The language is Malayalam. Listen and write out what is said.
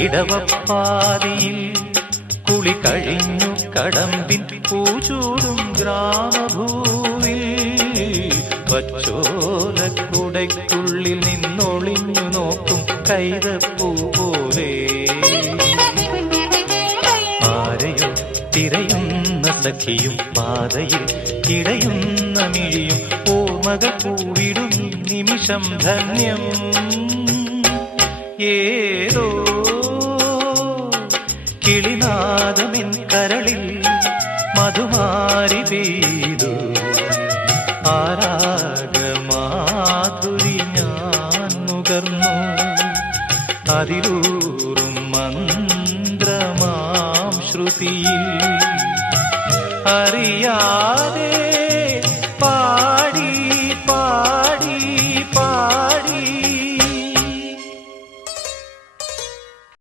ഇടവപ്പാതിയിൽ കുളി കഴിഞ്ഞു കടമ്പിൻ പൂചൂടും ഗ്രാമഭൂവിൽ പച്ചോലക്കുടയ്ക്കുള്ളിൽ നിന്നൊളിഞ്ഞു നോക്കും കൈതപ്പൂ പോലെ ആരെയോ തിരയുന്ന സഖിയും പാതയിൽ ഇടയുന്ന മിഴിയും ഓർമ്മകൾ പൂവിടും നിമിഷം ധന്യം ഏതോ കിളിനാദമിൻ കരളിൽ മധുമാരി പെയ്തു ആരാഗമാധുരി ഞാൻ നുകർന്നു അതിലൂറും മന്ത്രമാം ശ്രുതിയിൽ അറിയാതെ